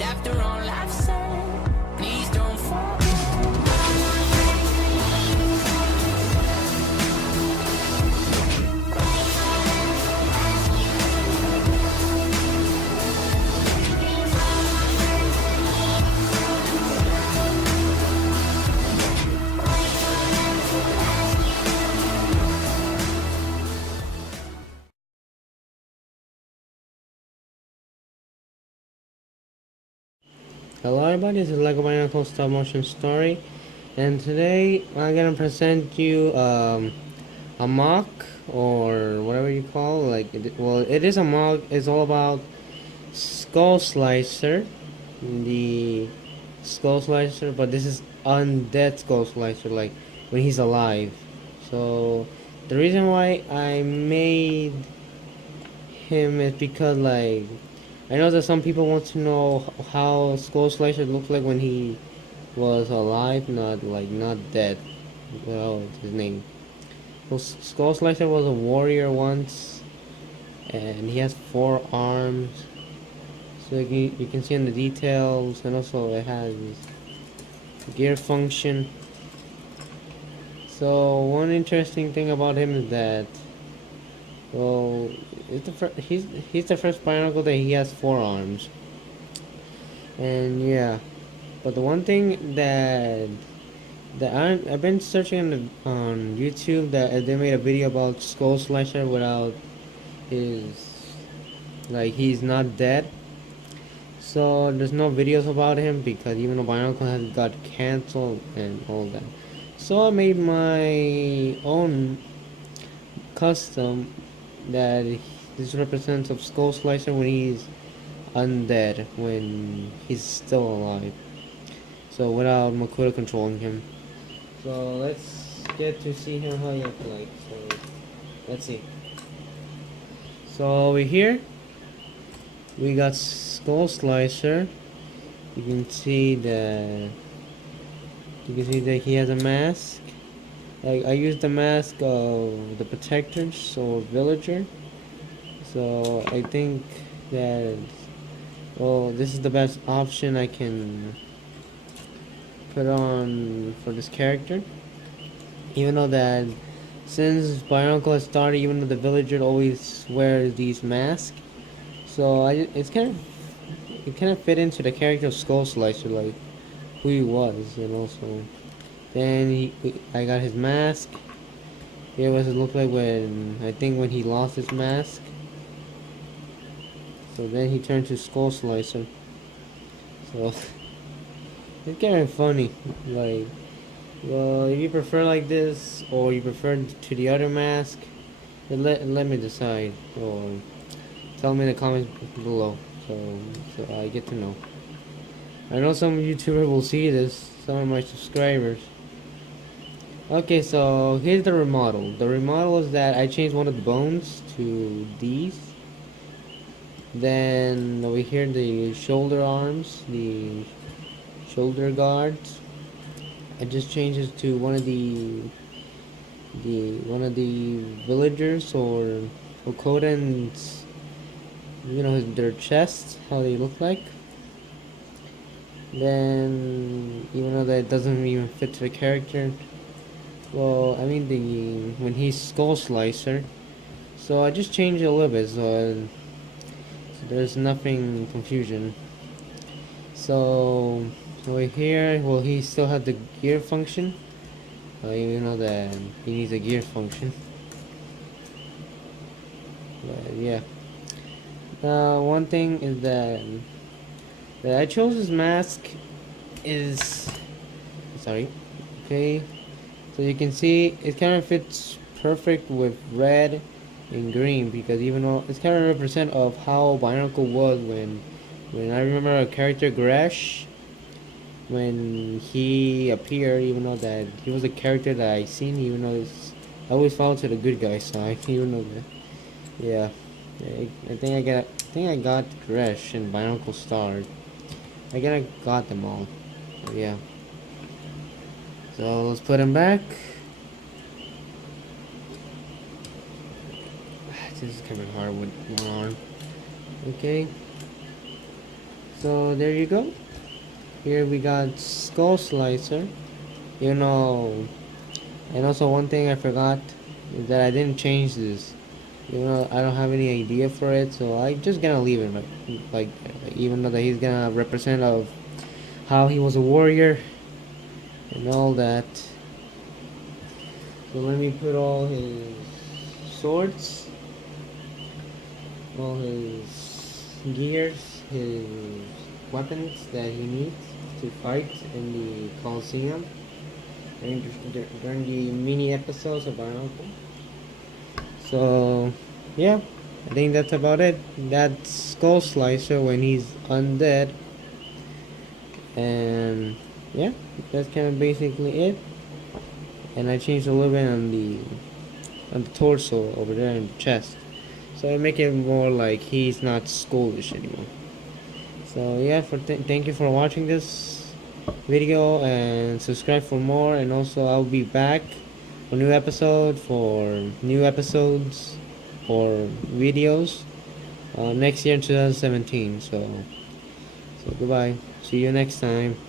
After all I've said, please don't forget. Hello everybody, this is Lego Bionicle Stop Motion Story, and today I'm gonna present you a mock, or whatever you call it. Well, it is a mock. It's all about Skull Slicer, the Skull Slicer, but this is Undead Skull Slicer, like when he's alive. So the reason why I made him is because, like, I know that some people want to know how Skull Slicer looked like when he was alive, not dead. Well, his name. Well, Skull Slicer was a warrior once, and he has 4 arms. So you can see in the details, and also it has gear function. So one interesting thing about him is that, well, he's the first Bionicle that he has 4 arms, and yeah. But the one thing that I've been searching on YouTube, that they made a video about Skull Slasher without his, like, he's not dead. So there's no videos about him because even though Bionicle has got canceled and all that. So I made my own custom that this represents of Skull Slicer when he's undead, when he's still alive. So without Makuta controlling him. So let's get to see him how he looks like. So let's see. So over here we got Skull Slicer. You can see that he has a mask. I used the mask of the protectors or villager. So I think that, well, this is the best option I can put on for this character. Even though that, since Bionicle has started, even though the villager always wears these masks, so it kind of fit into the character of Skull Slicer, like who he was, and also then I got his mask. Here was it look like when he lost his mask. So then he turned to Skull Slicer. So it's kind of funny, like, well, if you prefer like this or you prefer to the other mask, then let me decide, or tell me in the comments below, so I get to know. I know some YouTubers will see this, some of my subscribers. Okay, so here's the remodel. The remodel is that I changed one of the bones to these. Then over here, the shoulder arms, the shoulder guards, I just changed it to one of the villagers or Okodans, you know, their chests, how they look like. Then, even though that doesn't even fit to the character, well, I mean when he's Skull Slicer, so I just changed it a little bit, so there's nothing confusion. So over here, well, he still had the gear function, even though that he needs a gear function. But yeah, one thing is that I chose his mask is, sorry, okay, so you can see it kind of fits perfect with red and green, because even though it's kind of represent of how Bionicle was when I remember a character Gresh, when he appeared, even though that he was a character that I seen, even though I always fall to the good guy side, even though that, yeah, I think I got Gresh and Bionicle Star. I got them all. So yeah. So let's put him back. This is kind of hard with one arm. Okay. So there you go. Here we got Skull Slicer. You know, and also one thing I forgot is that I didn't change this. You know, I don't have any idea for it, so I just gonna leave it like even though that he's gonna represent of how he was a warrior and all that. So let me put all his swords, all his gears, his weapons that he needs to fight in the Coliseum during the mini episodes of Bionicle. So, yeah, I think that's about it. That's Skull Slicer when he's undead. And yeah, that's kind of basically it. And I changed a little bit on the torso over there in the chest. So I make it more like he's not skullish anymore. So yeah, thank you for watching this video and subscribe for more. And also I'll be back for new episodes or videos next year in 2017. So goodbye. See you next time.